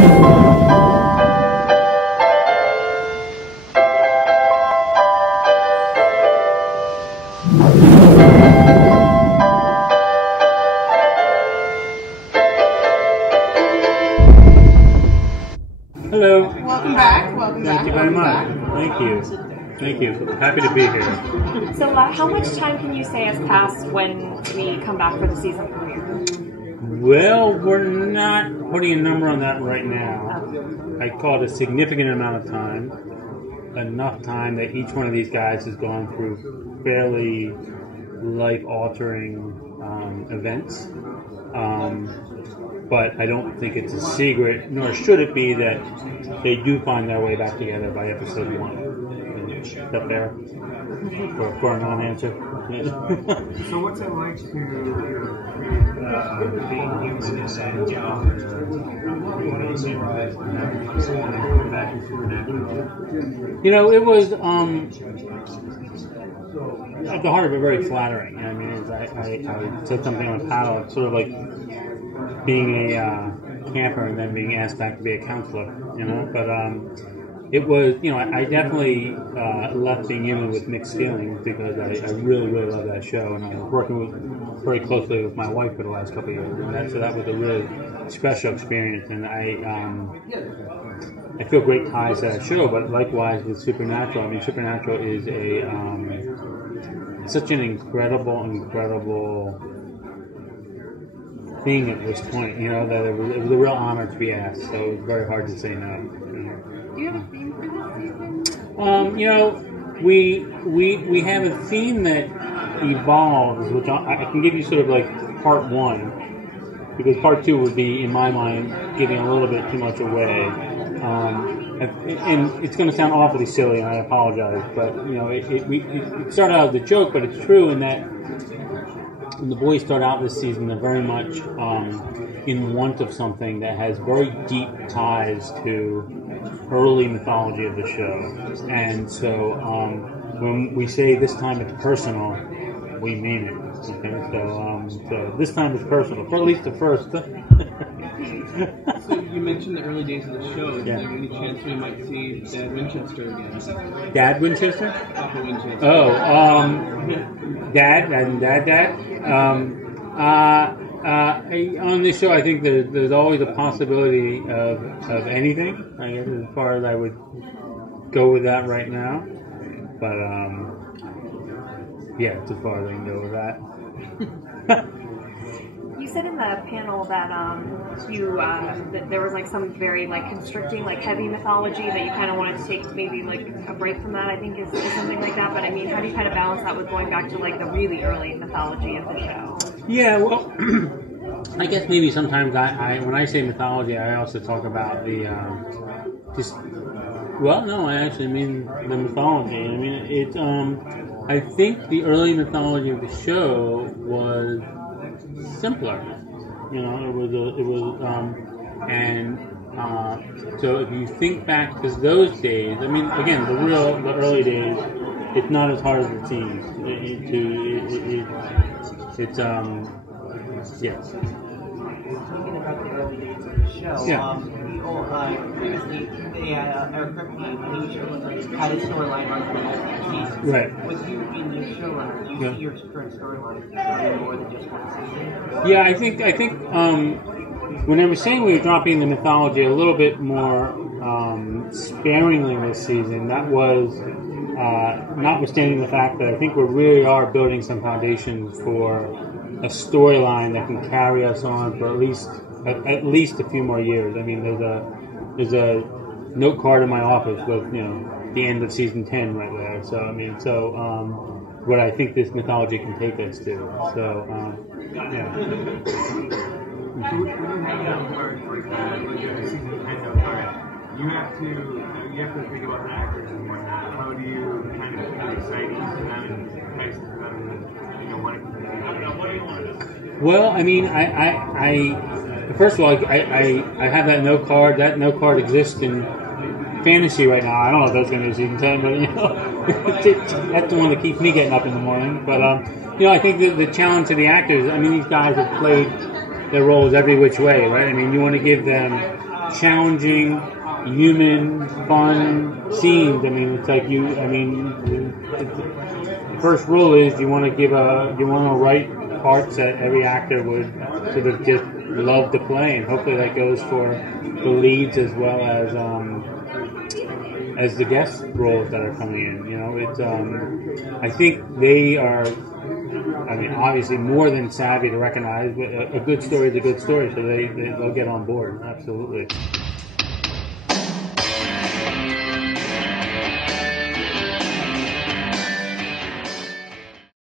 Hello. Welcome back. Thank you very much. Thank you. Thank you. Happy to be here. So how much time can you say has passed when we come back for the season premiere? Well, we're not putting a number on that right now. I call it a significant amount of time. Enough time that each one of these guys has gone through fairly life-altering events. But I don't think it's a secret, nor should it be, that they do find their way back together by episode 1. Is that fair? For a non-answer? So what's it like to create being human and job back in Supernatural? You know, it was at the heart of it very flattering. I mean, I said something on the panel. It's sort of like being a camper and then being asked back to be a counselor, you know. But it was, you know, I definitely left being human with mixed feelings because I really, really love that show, and I was working very closely with my wife for the last couple of years, and so that was a really special experience, and I feel great ties to that show. But likewise with Supernatural, I mean, Supernatural is such an incredible thing at this point, you know, that it was a real honor to be asked, so it was very hard to say no. Do you have a theme for this season? You know, we have a theme that evolves, which I can give you sort of like part 1, because part 2 would be, in my mind, giving a little bit too much away. And it's going to sound awfully silly, and I apologize, but you know, it started out as a joke, but it's true in that when the boys start out this season, they're very much in want of something that has very deep ties to early mythology of the show. And so when we say this time it's personal, we mean it. Okay, so this time it's personal, for at least the first. So you mentioned the early days of the show. Is Yeah. there any chance we might see Dad Winchester again? Dad Winchester? Papa Winchester. Oh, Dad. On this show, I think there's always a possibility of anything. I guess as far as I would go with that right now. But yeah, it's as far as I can go with that. You said in the panel that that there was like some very like constricting, like heavy mythology that you kind of wanted to take maybe like a break from that. I think is something like that. But I mean, how do you kind of balance that with going back to like the really early mythology of the show? Yeah, well, I guess maybe sometimes I when I say mythology, I also talk about the well, no, I actually mean the mythology. I mean, it's I think the early mythology of the show was simpler. You know, so if you think back to those days, I mean, again, the early days, it's not as hard as it seems. It's yes. Speaking about the early days of the show, Yeah. Previously, Eric Kresky had a storyline run for multiple seasons. Right. With you being the showrunner, do you see your current storyline as more than just one season? Yeah, I think when I was saying we were dropping the mythology a little bit more sparingly this season, that was notwithstanding the fact that I think we really are building some foundation for a storyline that can carry us on for at least a few more years. I mean, there's a note card in my office with, you know, the end of season 10 right there. So I mean, what I think this mythology can take us to. So yeah. So when you hang out for example, like a season 10 note card, you have to think about the actors and whatnot. How do you kind of get exciting to them and entice them and, you know, want to continue? Well, I mean, I first of all, I have that note card. That note card exists in fantasy right now. I don't know if that's going to be season 10, but you know, that's the one that keeps me getting up in the morning. But you know, I think the challenge to the actors. I mean, these guys have played their roles every which way, right? I mean, you want to give them challenging, human, fun scenes. I mean, it's like the first rule is you want to write parts that every actor would sort of just love to play, and hopefully that goes for the leads as well as the guest roles that are coming in. You know, it's I think they are. I mean, obviously more than savvy to recognize, but a good story is a good story, so they'll get on board. Absolutely.